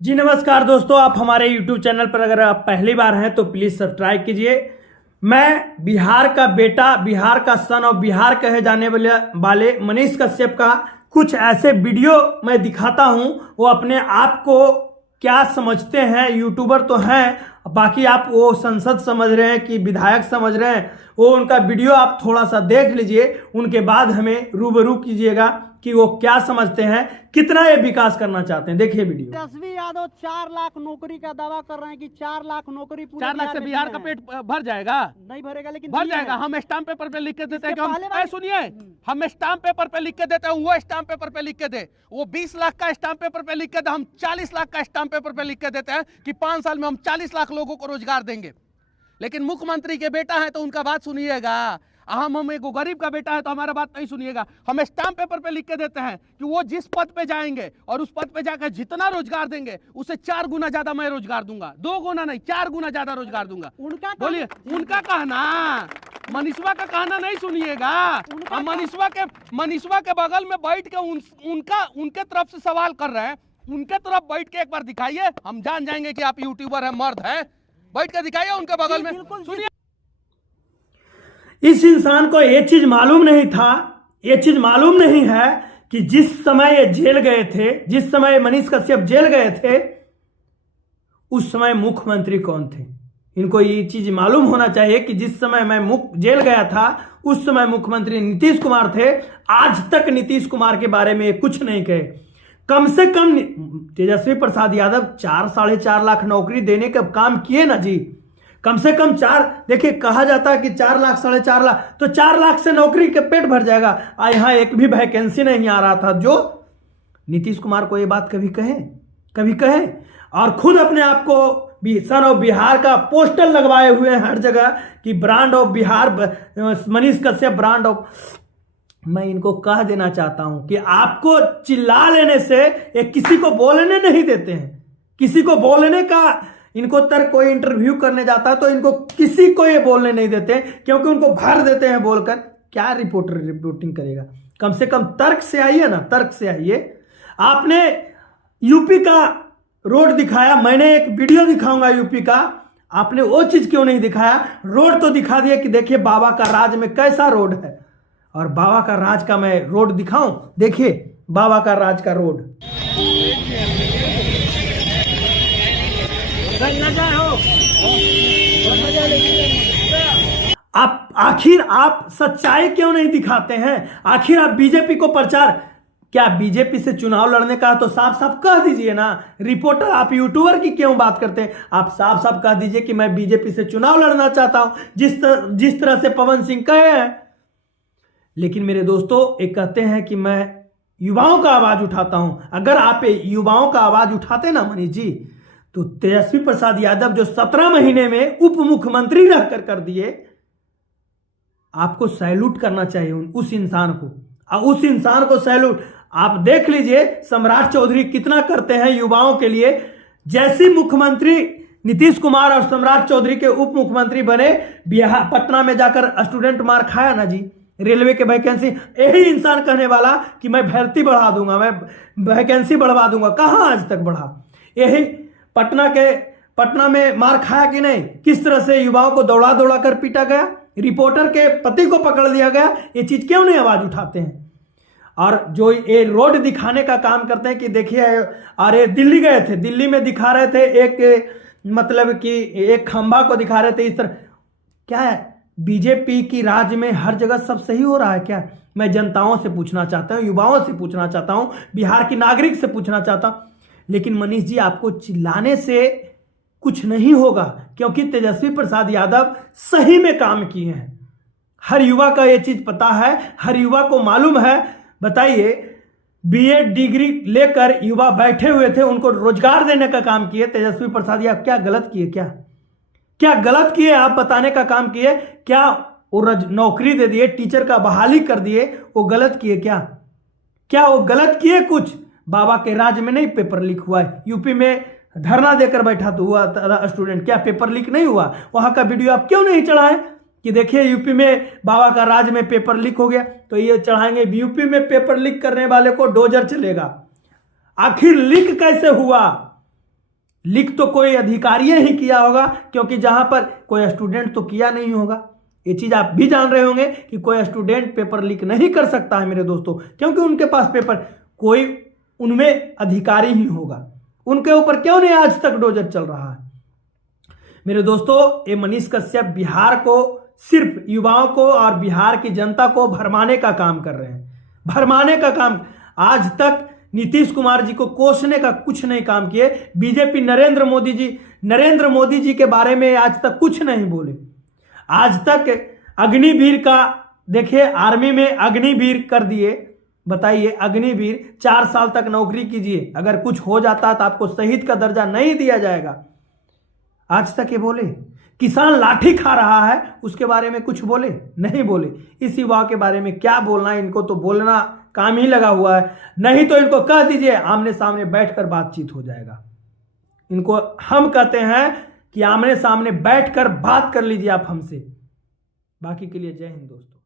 जी नमस्कार दोस्तों, आप हमारे YouTube चैनल पर अगर आप पहली बार हैं तो प्लीज़ सब्सक्राइब कीजिए। मैं बिहार का बेटा, बिहार का सन और बिहार कहे जाने वाले मनीष कश्यप का कुछ ऐसे वीडियो मैं दिखाता हूं। वो अपने आप को क्या समझते हैं, यूट्यूबर तो हैं, बाकी आप वो संसद समझ रहे हैं कि विधायक समझ रहे हैं, वो उनका वीडियो आप थोड़ा सा देख लीजिए। उनके बाद हमें रूबरू कीजिएगा कि वो क्या समझते हैं, कितना ये विकास करना चाहते हैं। देखिए वीडियो। तेजस्वी यादव 4 लाख नौकरी का दावा कर रहे हैं कि 4 लाख नौकरी पूरे 4 लाख से बिहार का पेट भर जाएगा। नहीं भरेगा, लेकिन भर जाएगा। हम स्टाम्प पेपर पे लिख के देते हैं कि पहले हम सुनिए, हम स्टाम्प पेपर पे लिख के देते हैं, वो स्टाम्प पेपर पे लिख के दे। वो 20 लाख का स्टाम्प पेपर पे लिख के दे, हम 40 लाख का स्टाम्प पेपर पे लिख के देते हैं कि 5 साल में हम 40 लाख लोगों को रोजगार देंगे। लेकिन मुख्यमंत्री के बेटा है तो उनका बात सुनिएगा। हम एक गरीब का बेटा है तो हमारा बात नहीं सुनिएगा। हम स्टाम्प पेपर पे लिख के देते हैं कि वो जिस पद पे जाएंगे और उस पद पे जाकर जितना रोजगार देंगे उससे 4 गुना ज्यादा मैं रोजगार दूंगा। 2 गुना नहीं, 4 गुना ज्यादा रोजगार दूंगा। बोलिए, उनका कहना, मनीषवा का कहना नहीं सुनिएगा। हम मनीषवा के बगल में बैठ के उनके तरफ से सवाल कर रहे हैं। उनके तरफ बैठ के एक बार दिखाइए, हम जान जाएंगे कि आप यूट्यूबर है, मर्द है। बैठ के दिखाइए उनके बगल में, सुनिए। इस इंसान को ये चीज मालूम नहीं था, ये चीज मालूम नहीं है कि जिस समय ये जेल गए थे, जिस समय मनीष कश्यप जेल गए थे, उस समय मुख्यमंत्री कौन थे। इनको ये चीज मालूम होना चाहिए कि जिस समय मैं जेल गया था उस समय मुख्यमंत्री नीतीश कुमार थे। आज तक नीतीश कुमार के बारे में कुछ नहीं कहे। कम से कम तेजस्वी प्रसाद यादव 4-4.5 लाख नौकरी देने का काम किए ना जी। कम से कम 4, देखिए कहा जाता है कि 4 लाख 4.5 लाख, तो 4 लाख से नौकरी के पेट भर जाएगा। यहाँ एक भी वैकेंसी नहीं आ रहा था जो नीतीश कुमार को ये बात कभी कहे और खुद अपने आप को सन ऑफ बिहार का पोस्टर लगवाए हुए हैं हर जगह कि brand of Bihar, Manish Kashyap brand of. मैं इनको कह देना चाहता हूं कि आपको चिल्ला लेने से ये किसी को बोलने नहीं देते हैं। किसी को बोलने का, इनको तक कोई इंटरव्यू करने जाता है तो इनको किसी को ये बोलने नहीं देते, क्योंकि उनको भर देते हैं बोलकर। क्या रिपोर्टिंग करेगा। कम से कम तर्क से आइए ना, तर्क से आइए। आपने यूपी का रोड दिखाया, मैंने एक वीडियो दिखाऊंगा यूपी का, आपने वो चीज क्यों नहीं दिखाया। रोड तो दिखा दिया कि देखिए बाबा का राज में कैसा रोड है, और बाबा का राज का मैं रोड दिखाऊं। देखिए बाबा का राज का रोड। आखिर आप सच्चाई क्यों नहीं दिखाते हैं। आखिर आप बीजेपी को प्रचार, क्या बीजेपी से चुनाव लड़ने का तो साफ साफ कह दीजिए ना। रिपोर्टर, आप यूट्यूबर की क्यों बात करते हैं। आप साफ साफ कह दीजिए कि मैं बीजेपी से चुनाव लड़ना चाहता हूं, जिस तरह से पवन सिंह कहे हैं। लेकिन मेरे दोस्तों, एक कहते हैं कि मैं युवाओं का आवाज उठाता हूं। अगर आप युवाओं का आवाज उठाते ना मनीष जी, तो तेजस्वी प्रसाद यादव जो 17 महीने में उप मुख्यमंत्री रहकर कर दिए, आपको सैल्यूट करना चाहिए उस इंसान को। उस इंसान को सैल्यूट। आप देख लीजिए सम्राट चौधरी कितना करते हैं युवाओं के लिए। जैसे मुख्यमंत्री नीतीश कुमार और सम्राट चौधरी के उप मुख्यमंत्री बने, बिहार पटना में जाकर स्टूडेंट मार खाया ना जी, रेलवे के वैकेंसी। यही इंसान कहने वाला कि मैं भर्ती बढ़ा दूंगा, मैं वैकेंसी बढ़वा दूंगा। कहां आज तक बढ़ा। यही पटना में मार खाया कि नहीं, किस तरह से युवाओं को दौड़ा दौड़ा कर पीटा गया, रिपोर्टर के पति को पकड़ लिया गया। ये चीज क्यों नहीं आवाज उठाते हैं। और जो ये रोड दिखाने का काम करते हैं कि देखिए, अरे दिल्ली गए थे, दिल्ली में दिखा रहे थे एक, मतलब कि एक खंभा को दिखा रहे थे इस तरह। क्या है, बीजेपी की राज में हर जगह सब सही हो रहा है क्या। मैं जनताओं से पूछना चाहता हूं, युवाओं से पूछना चाहता हूं, बिहार की नागरिक से पूछना चाहता हूं। लेकिन मनीष जी, आपको चिल्लाने से कुछ नहीं होगा, क्योंकि तेजस्वी प्रसाद यादव सही में काम किए हैं। हर युवा का यह चीज पता है, हर युवा को मालूम है। बताइए, बीएड डिग्री लेकर युवा बैठे हुए थे, उनको रोजगार देने का काम किए तेजस्वी प्रसाद यादव। क्या गलत किए, क्या गलत किए आप बताने का काम किए। क्या वो नौकरी दे दिए, टीचर का बहाली कर दिए, वो गलत किए क्या वो गलत किए कुछ। बाबा के राज में नहीं पेपर लीक हुआ है। यूपी में धरना देकर बैठा तो हुआ स्टूडेंट, क्या पेपर लीक नहीं हुआ। वहां का वीडियो आप क्यों नहीं चढ़ाएं कि देखिए यूपी में बाबा का राज में पेपर लीक हो गया। तो ये चढ़ाएंगे, यूपी में पेपर लीक करने वाले को डोजर चलेगा। आखिर लीक कैसे हुआ, लीक तो कोई अधिकारी ही किया होगा, क्योंकि जहां पर कोई स्टूडेंट तो किया नहीं होगा। ये चीज आप भी जान रहे होंगे कि कोई स्टूडेंट पेपर लीक नहीं कर सकता है मेरे दोस्तों, क्योंकि उनके पास पेपर कोई उनमें अधिकारी ही होगा। उनके ऊपर क्यों नहीं आज तक डोजर चल रहा है? मेरे दोस्तों, ये मनीष कश्यप बिहार को, सिर्फ युवाओं को और बिहार की जनता को भरमाने का काम कर रहे हैं, भरमाने का काम। आज तक नीतीश कुमार जी को कोसने का कुछ नहीं काम किए। बीजेपी नरेंद्र मोदी जी के बारे में आज तक कुछ नहीं बोले। आज तक अग्निवीर का, देखिए आर्मी में अग्निवीर कर दिए। बताइए, अग्निवीर 4 साल तक नौकरी कीजिए, अगर कुछ हो जाता तो आपको शहीद का दर्जा नहीं दिया जाएगा। आज तक ये बोले? किसान लाठी खा रहा है, उसके बारे में कुछ बोले? नहीं बोले। इस युवा के बारे में क्या बोलना है, इनको तो बोलना काम ही लगा हुआ है। नहीं तो इनको कह दीजिए आमने सामने बैठकर बातचीत हो जाएगा। इनको हम कहते हैं कि आमने सामने बैठकर बात कर लीजिए आप हमसे। बाकी के लिए जय हिंद दोस्तों।